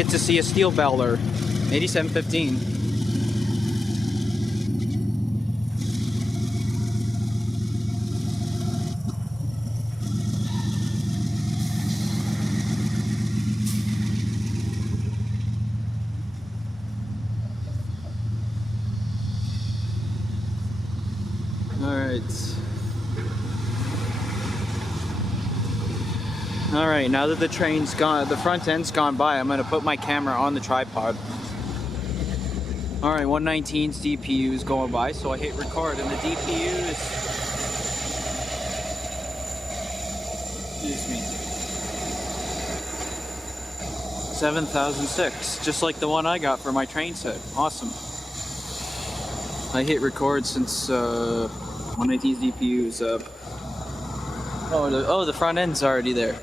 get to see a steel beller. 8715. Alright, now that the train's gone, the front end's gone by, I'm gonna put my camera on the tripod. Alright, 119's DPU is going by, so I hit record, and the DPU is... Excuse me. 7006, just like the one I got for my train set. Awesome. I hit record since 119's DPU is up. Oh, the front end's already there.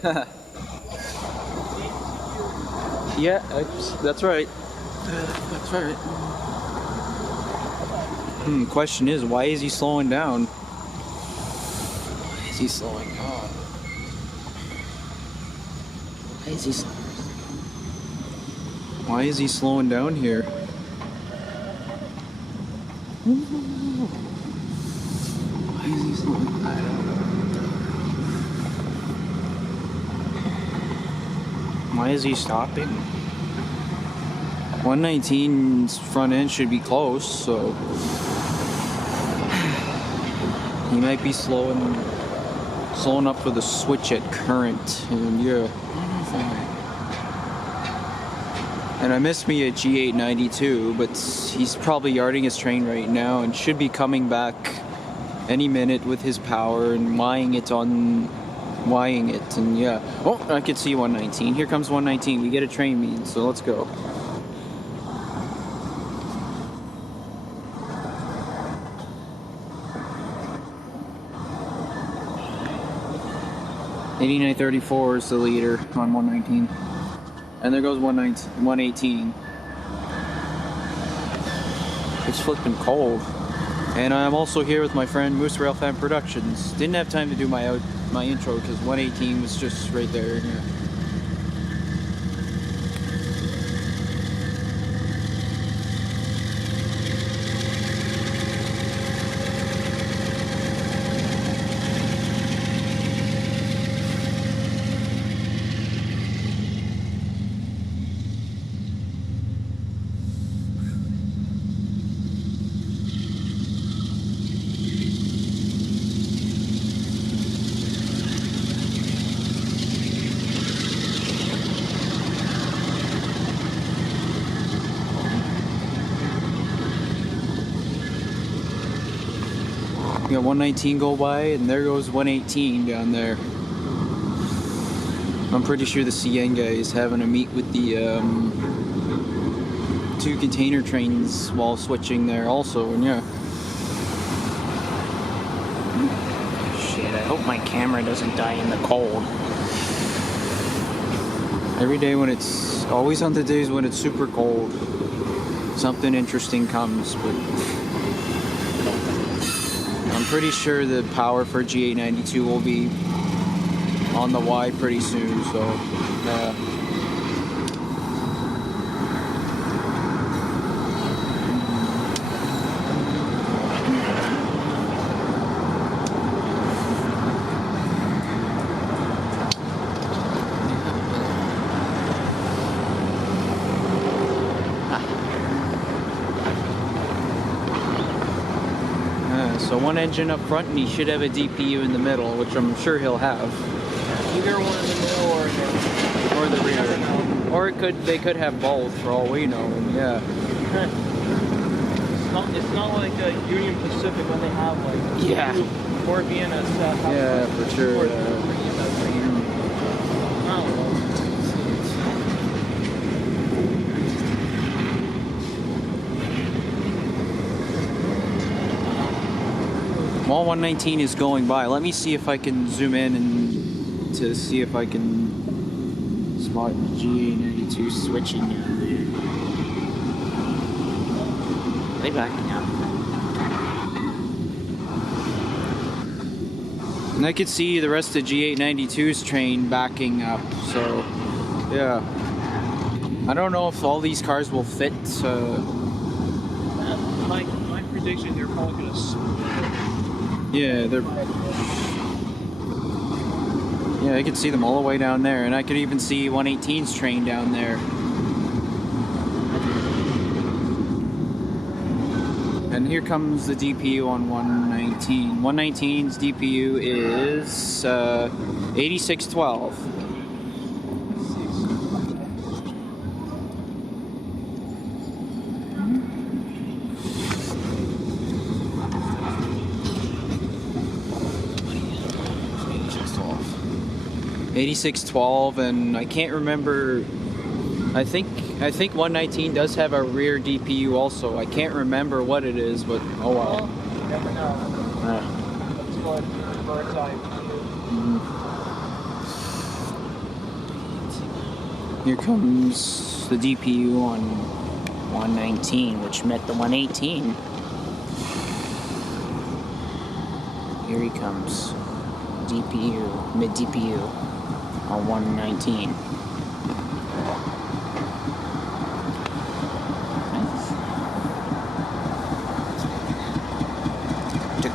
Yeah, that's right. That's right. Question is, why is he slowing down? Why is he slowing down? Why is he slowing down here? Why is he slowing down? I don't know. Why is he stopping? 119's front end should be close, so he might be slowing up for the switch at current, and yeah. And I miss me at G892, but he's probably yarding his train right now and should be coming back any minute with his power and Ying it, and yeah. Oh, I can see 119. Here comes 119. We get a train meet, so let's go. $89.34 is the leader on 119. And there goes 118. It's flipping cold. And I'm also here with my friend Moose Railfan Productions. Didn't have time to do my intro because 118 was just right there. Yeah. We got 119 go by, and there goes 118 down there. I'm pretty sure the CN guy is having a meet with the two container trains while switching there also, and yeah. Shit, I hope my camera doesn't die in the cold. Every day when it's, always on the days when it's super cold, something interesting comes, but I'm pretty sure the power for G892 will be on the Y pretty soon, so So one engine up front, and he should have a DPU in the middle, which I'm sure he'll have. Either one in the middle or the rear. Or they could have both for all we know. And yeah. It's not like a Union Pacific when they have like four Vienna stuff. Yeah, for sure. While 119 is going by, let me see if I can zoom in and to see if I can spot G892 switching. Are they backing up? And I could see the rest of G892's train backing up, so yeah. I don't know if all these cars will fit. My prediction, they're probably gonna split. Yeah, they're. Yeah, I could see them all the way down there, and I could even see 118's train down there. And here comes the DPU on 119. 119's DPU is 8612. $86.12, and I can't remember. I think 119 does have a rear DPU also. I can't remember what it is, but oh well. You never know. Let's go ahead and do a bird's eye view. Here comes the DPU on 119, which met the 118. Here he comes. DPU, mid DPU on 119. Check.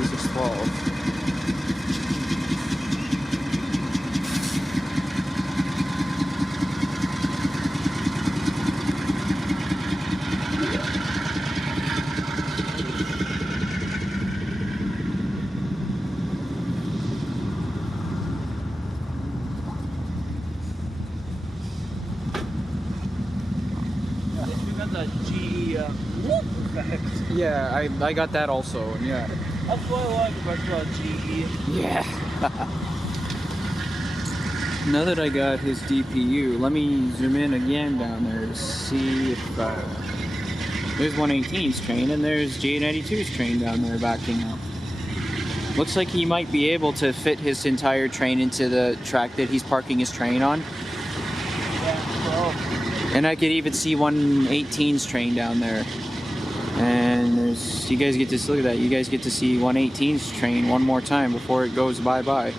8612. The GE effect. Yeah, I got that also. Yeah. That's what I like about GE. Yeah. Now that I got his DPU, let me zoom in again down there to see if there's 118's train and there's G892's train down there backing up. Looks like he might be able to fit his entire train into the track that he's parking his train on. Yeah, well. And I could even see 118's train down there. And there's, you guys get to look at that. You guys get to see 118's train one more time before it goes bye-bye.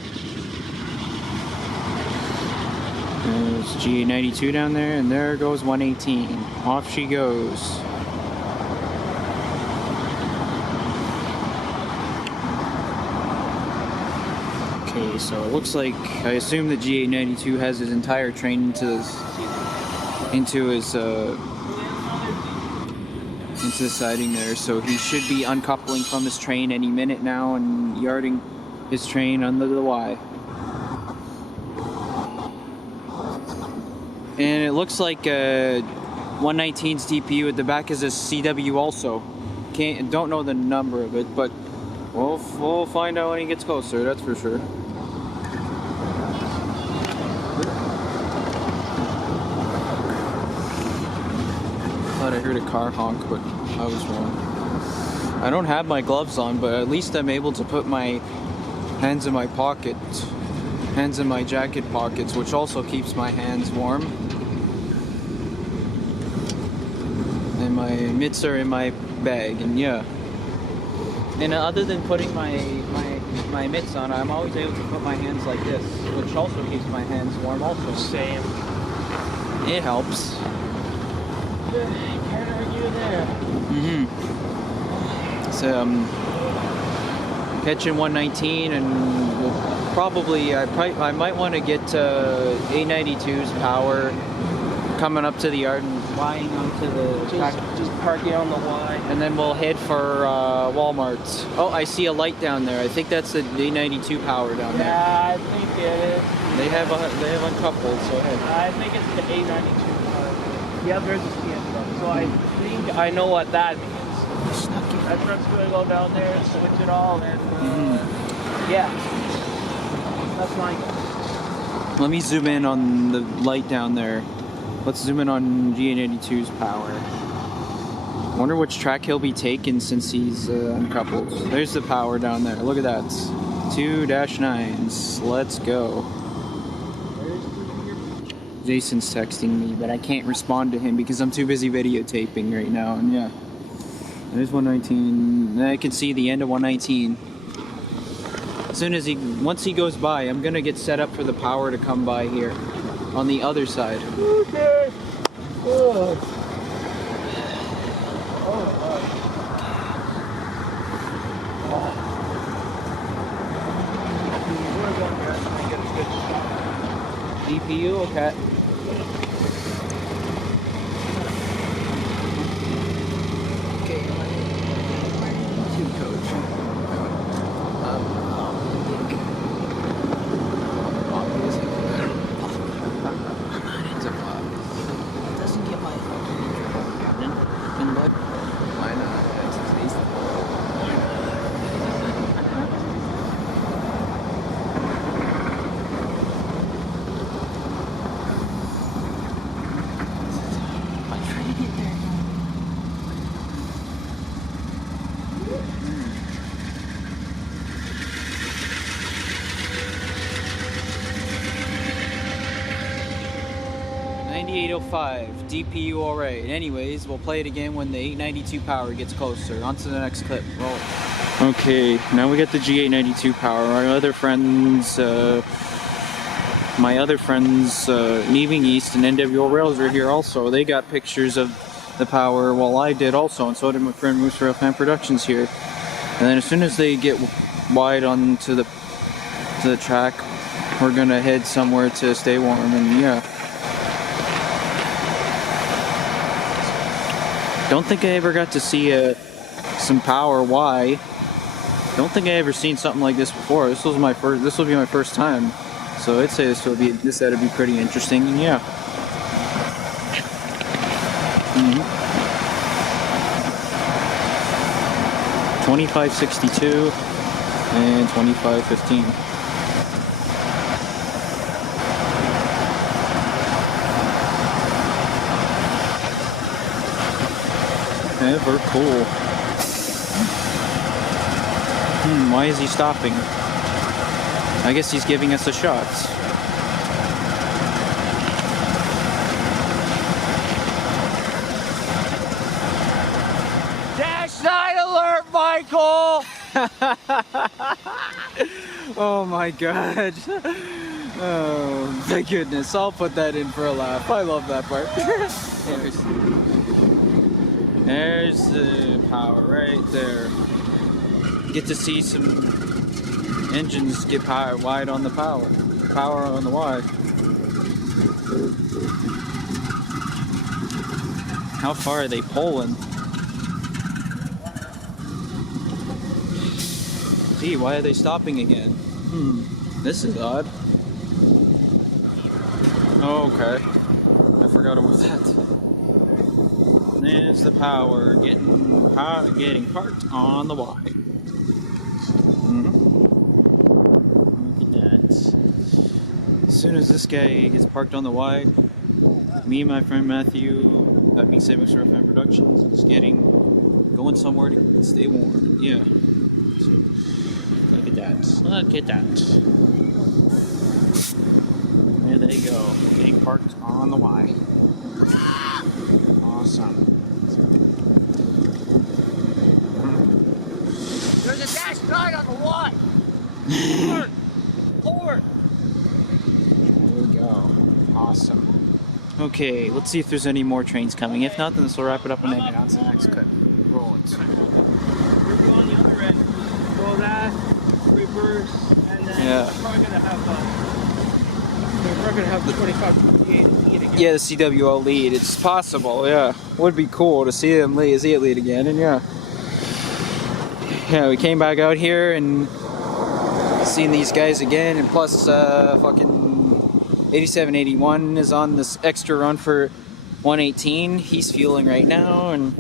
There's G892 down there, and there goes 118. Off she goes. Okay, so it looks like, I assume the G892 has his entire train into the siding there, so he should be uncoupling from his train any minute now and yarding his train under the Y. And it looks like 119's DPU at the back is a CW also. Don't know the number of it, but we'll find out when he gets closer, that's for sure. I heard a car honk, but I was wrong. I don't have my gloves on, but at least I'm able to put my hands in my pocket, hands in my jacket pockets, which also keeps my hands warm. And my mitts are in my bag, and yeah. And other than putting my mitts on, I'm always able to put my hands like this, which also keeps my hands warm also. Same. It helps. Can't argue there. So catching 119, and we'll probably I might want to get 892's power coming up to the yard and flying onto the track. Just parking on the Y. And then we'll head for Walmart. Oh, I see a light down there. I think that's the 892 power down there. Yeah, I think it is. They have uncoupled, so ahead. I think it's the 892. Yeah, there's a CN truck. So I think I know what that means. That truck's going to go down there and switch it all, and yeah, that's my guess. Let me zoom in on the light down there. Let's zoom in on G892's power. Wonder which track he'll be taking since he's uncoupled. There's the power down there. Look at that. 2-9s. Let's go. Jason's texting me, but I can't respond to him because I'm too busy videotaping right now. And yeah, there's 119. I can see the end of 119. As soon as once he goes by, I'm gonna get set up for the power to come by here on the other side. Okay. Oh. DPU, okay. Okay, two coach. Doesn't get my in blood. Why not? DPU alright. Anyways, we'll play it again when the 892 power gets closer. On to the next clip. Roll. Okay, now we got the G892 power. My other friends, NeebingEast and NWO Rails are here also. They got pictures of the power, while I did also, and so did my friend Moose Railfan Productions here. And then as soon as they get wide onto the track, we're gonna head somewhere to stay warm, and yeah. Don't think I ever got to see some power. Why? Don't think I ever seen something like this before. This will be my first time. So I'd say that'd be pretty interesting. And yeah. 2562 and 2515. Ever cool. Why is he stopping? I guess he's giving us a shot. Dash 9 alert, Michael! Oh my god. Oh my goodness. I'll put that in for a laugh. I love that part. There's the power right there. Get to see some engines get wide on the power. Power on the wide. How far are they pulling? Gee, why are they stopping again? This is odd. Oh, okay. I forgot about that. There's the power getting parked on the Y. Look at that. As soon as this guy gets parked on the Y, me and my friend Matthew, that being said, Mr. Railfan Productions, is going somewhere to stay warm. Yeah. So, look at that. Look at that. There they go. Getting parked on the Y. Awesome. There's a dash 9 on the Y! Forward! There we go. Awesome. Okay, let's see if there's any more trains coming. If not, then this will wrap it up and then on to the next clip. Roll it. We're on the other end. Go that, reverse, and then we're probably gonna have the 25-58 lead again. Yeah, the CWO lead. It's possible, yeah. Would be cool to see him lead again, and yeah. Yeah, we came back out here and seen these guys again, and plus fucking 8781 is on this extra run for 118. He's fueling right now, and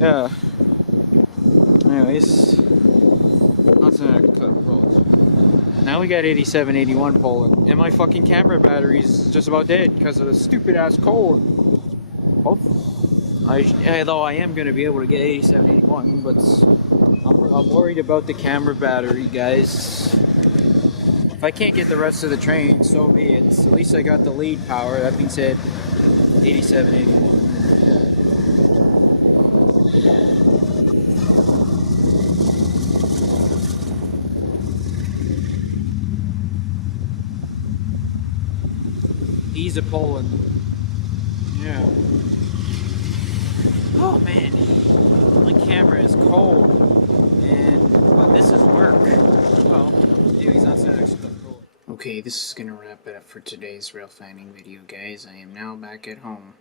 yeah. Anyways, what's the next clip? Now we got 8781 pulling, and my fucking camera battery's just about dead because of the stupid ass cold. Although I am going to be able to get 8781, but I'm worried about the camera battery, guys. If I can't get the rest of the train, so be it. At least I got the lead power. That being said, 8781. he's a Poland. Yeah. Oh man, my camera is cold, but this is work. Well, anyways, that's the next stuff. Okay, this is gonna wrap it up for today's rail fanning video, guys. I am now back at home.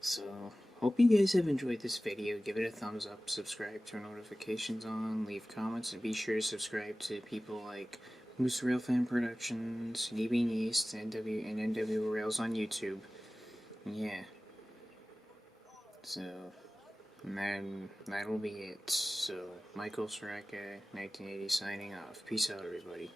So, hope you guys have enjoyed this video. Give it a thumbs up, subscribe, turn notifications on, leave comments, and be sure to subscribe to people like Moose Railfan Productions, NeebingEast, and NW Rails on YouTube. Yeah. So, and then that'll be it. So, Michael Soraka, 1980, signing off. Peace out, everybody.